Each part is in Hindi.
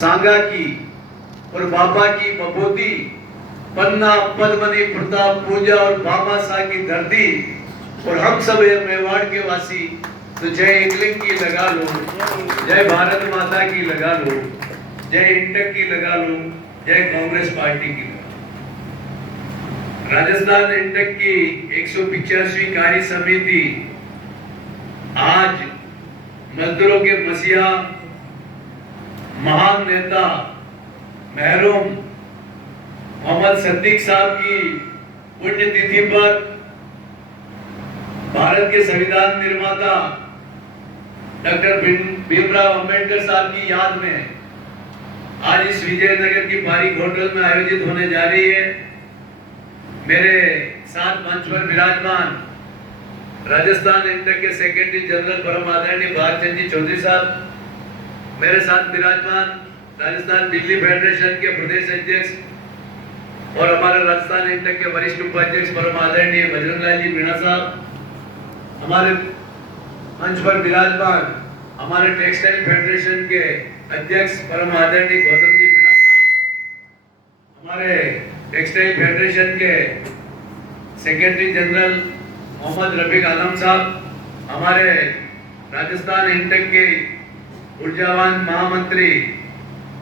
सांगा की और बाबा की बबोती, पन्ना पद्मनी प्रताप पूजा और बामासा की धरती और हम सब मेवाड़ के वासी। तो जय एकलिंग की लगा लो, जय भारत माता की लगा लो, जय इंटक की लगा लो, जय कांग्रेस पार्टी की लगा लो। राजस्थान इंटक की 185वीं कार्य समिति आज मजदूरों के मसीहा महान नेता मरहूम मोहम्मद सद्दीक साहब की पुण्यतिथि पर भारत के संविधान निर्माता डॉक्टर भीमराव अंबेडकर साहब की याद में आज इस विजयनगर की पारिक होटल में आयोजित होने जा रही है। मेरे साथ मंच पर विराजमान राजस्थान इंटक के सेक्रेटरी जनरल परम आदरणीय भारचंद जी चौधरी साहब, मेरे साथ विराजमान राजस्थान दिल्ली फेडरेशन के प्रदेश अध्यक्ष और हमारे राजस्थान इंटक के वरिष्ठ उपाध्यक्ष परम आदरणीय बजरंगलाल जी मीणा साहब, हमारे मंच पर विराजमान हमारे टेक्सटाइल फेडरेशन के अध्यक्ष परम आदरणीय गौतम जी मीणा साहब, हमारे टेक्सटाइल फेडरेशन के सेक्रेटरी जनरल मोहम्मद रफीक आलम साहब, हमारे राजस्थान इंटक के ऊर्जावान महामंत्री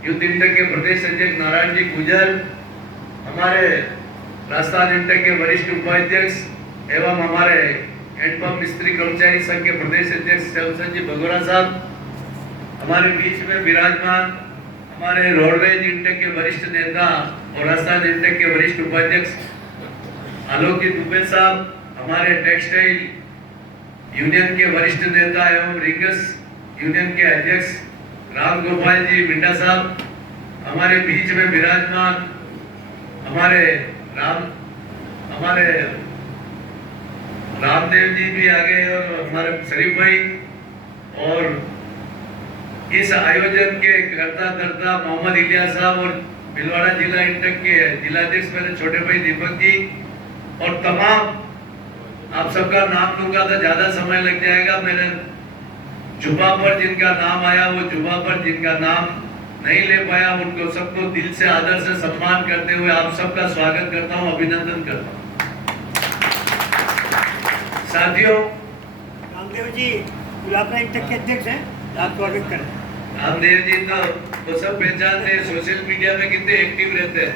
यूथ इंटक के प्रदेश अध्यक्ष नारायण जी गुजर, हमारे राजस्थान इंटक के वरिष्ठ उपाध्यक्ष एवं हमारे हैंडपंप मिस्त्री कर्मचारी संघ के प्रदेश अध्यक्ष श्यामचंद जी भगोरा साहब, हमारे बीच में विराजमान हमारे रोडवेज इंटक के वरिष्ठ नेता और राजस्थान इंटक के वरिष्ठ उपाध्यक्ष आलोक जी दुबे साहब, हमारे टेक्सटाइल यूनियन के वरिष्ठ नेता एवं रिंगस यूनियन के अध्यक्ष राम गोपाल जी मिंडा साहब, हमारे बीच में विराजमान हमारे रामदेव जी भी आ गए और हमारे शरीफ भाई, और इस आयोजन के करता धरता मोहम्मद इलियास साहब और भिलवाड़ा जिला इंटक के जिलाध्यक्ष मेरे छोटे भाई दीपक जी, और तमाम आप सबका नाम लूंगा तो ज्यादा समय लग जाएगा। मेरे जुबा पर जिनका नाम आया, वो जुबा पर जिनका नाम नहीं ले पाया, उनको सबको दिल से आदर से सम्मान करते हुए आप सबका स्वागत करता हूं, अभिनंदन करता हूं। साथियों, रामदेव जी गुलाबरा इंटक के अध्यक्ष हैं, आप स्वागत करें। रामदेव जी तो सब पहचानते हैं, सोशल मीडिया में कितने एक्टिव रहते हैं।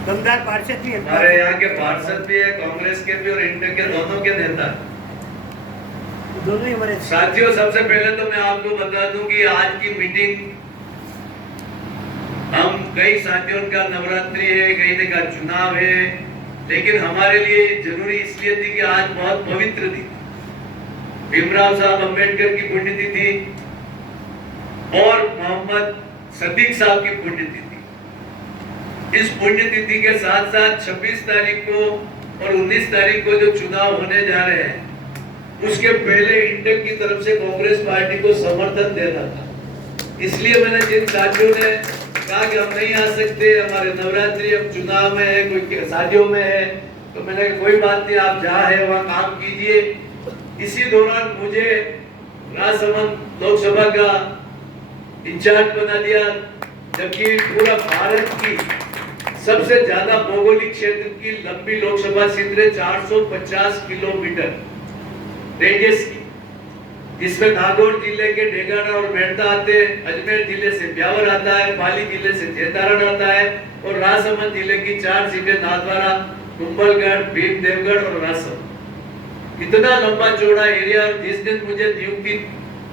दमदार पार्षद भी है, हमारे यहाँ के पार्षद भी है, कांग्रेस के भी और इंटक के दोनों के नेता दोनों ही हमारे। साथियों, सबसे पहले तो मैं आपको बता दूं कि आज की मीटिंग हम कई साथियों का नवरात्रि है, कई का चुनाव है, लेकिन हमारे लिए जरूरी इसलिए थी कि आज बहुत पवित्र थी, भीमराव साहब अंबेडकर की पुण्यतिथि और मोहम्मद सद्दीक साहब की पुण्यतिथि। इस पुण्यतिथि के साथ साथ 26 तारीख को और 19 तारीख को जो चुनाव होने जा रहे हैं, उसके पहले इंटक की तरफ से कांग्रेस पार्टी को समर्थन देना था। इसलिए मैंने जिन साथियों ने कहा कि हम नहीं आ सकते, हमारे नवरात्रि अब चुनाव में है, कोई शादियों में है, तो मैंने कोई बात नहीं, आप जहाँ है वहाँ काम कीजिए। इसी दौरान मुझे राजसमंद लोकसभा का इंचार्ज बना दिया, जबकि पूरा भारत की सबसे ज्यादा भौगोलिक क्षेत्र की लंबी लोकसभा सीट है, 450 किलोमीटर रेडियस की, जिसमें नागौर जिले के डेगाना और मेड़ता आते हैं, अजमेर जिले से ब्यावर आता है, पाली जिले से जैतारण आता है, और राजसमंद जिले की 4 सीटें नाथद्वारा, कुंभलगढ़, भीमदेवगढ़ और राजसमंद। इतना लंबा चौड़ा एरिया। जिस दिन मुझे नियुक्ति,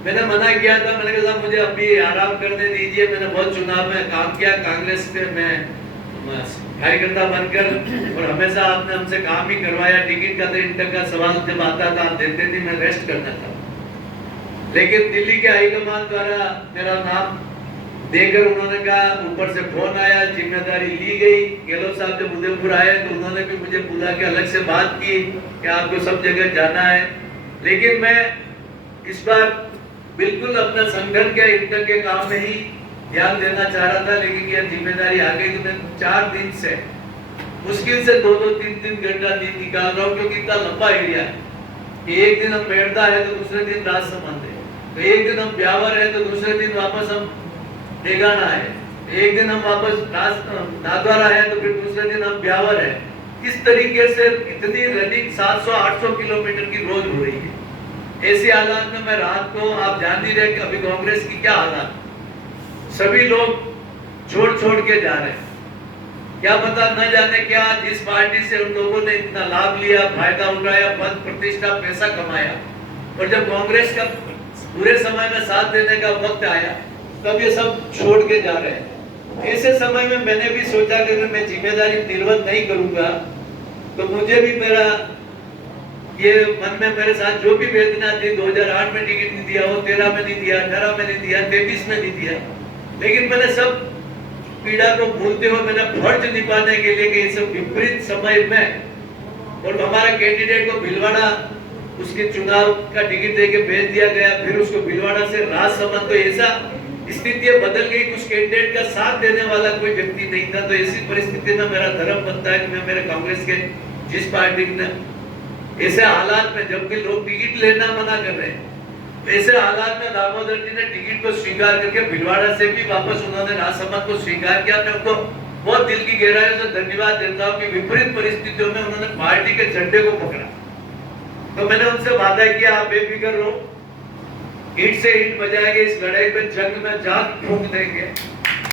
मैंने मना किया था, मैंने कहा मुझे अभी आराम करने दीजिए, मैंने बहुत चुनाव में काम किया, कांग्रेस में मैं कार्यकर्ता बनकर, और हमेशा आपने हमसे काम ही करवाया। टिकट का तो इंटक का सवाल जब आता था आप देते थे, मैं रेस्ट करना था, लेकिन दिल्ली के हाईकमान द्वारा मेरा नाम देकर उन्होंने कहा, ऊपर से फोन आया, जिम्मेदारी ली गई। गहलोत साहब जब उदयपुर आए तो उन्होंने भी मुझे बुला के अलग से बात की कि आपको सब जगह जाना है, लेकिन मैं इस बार बिल्कुल अपना संगठन के इंटक के काम में ही ध्यान देना चाह रहा था, लेकिन यह जिम्मेदारी आ गई तो मैं 4 दिन से मुश्किल से 2-2, 3-3 घंटा दिन निकाल रहा हूँ, क्योंकि इतना लंबा एरिया है कि एक दिन हम बैठता है तो दूसरे दिन राजसमंद है। तो एक दिन हम ब्यावर है तो दूसरे दिन वापस हम डेगाना है, एक दिन हम वापस नादवारा है तो फिर दूसरे दिन हम ब्यावर है। इस तरीके से इतनी रनिंग 700-800 किलोमीटर की रोज हो रही है। ऐसे हालात में मैं रात को, आप जान ही रहे कि अभी कांग्रेस की क्या हालात, सभी लोग छोड़ छोड़ के जा रहे हैं। क्या पता न जाने क्या जिस पार्टी से उन लोगों ने इतना लाभ लिया, फायदा उठाया, पद प्रतिष्ठा, पैसा कमाया, और जब कांग्रेस का पूरे समय में साथ देने का वक्त आया तब ये सब छोड़ के जा रहे हैं। ऐसे समय में मैंने भी सोचा कि मैं जिम्मेदारी निर्वहन नहीं करूंगा तो मुझे भी मेरा ये मन में मेरे साथ जो भी वेदना थी, 2008 में टिकट नहीं दिया, वो 13 में नहीं दिया, 18 में नहीं दिया, 23 में नहीं दिया, लेकिन मैंने सब पीड़ा को भूलते हुए मैंने फर्ज निभाने के लिए कि इस विपरीत समय में, और हमारा कैंडिडेट को भिलवाड़ा उसके चुनाव का टिकट देके भेज दिया गया, फिर उसको भिलवाड़ा से राजसमंद, तो ऐसा स्थिति बदल गई, कुछ कैंडिडेट का साथ देने वाला कोई व्यक्ति नहीं था। तो ऐसी परिस्थिति में मेरा धर्म बनता है कि मैं मेरे कांग्रेस के जिस पार्टी ने ऐसे हालात में, जबकि लोग टिकट लेना मना कर रहे हैं, ऐसे हालात में दामोदर जी ने टिकट को स्वीकार करके भिलवाड़ा से भी वापस उन्होंने राजसमंद को स्वीकार किया। मैं उनको बहुत दिल की गहराई से धन्यवाद देता हूँ कि विपरीत परिस्थितियों में उन्होंने पार्टी के झंडे को पकड़ा। तो मैंने उनसे वादा किया, आप बेफिक्र रहो, ईंट से ईंट बजाएंगे, इस लड़ाई में जंग में जान फूंक देंगे।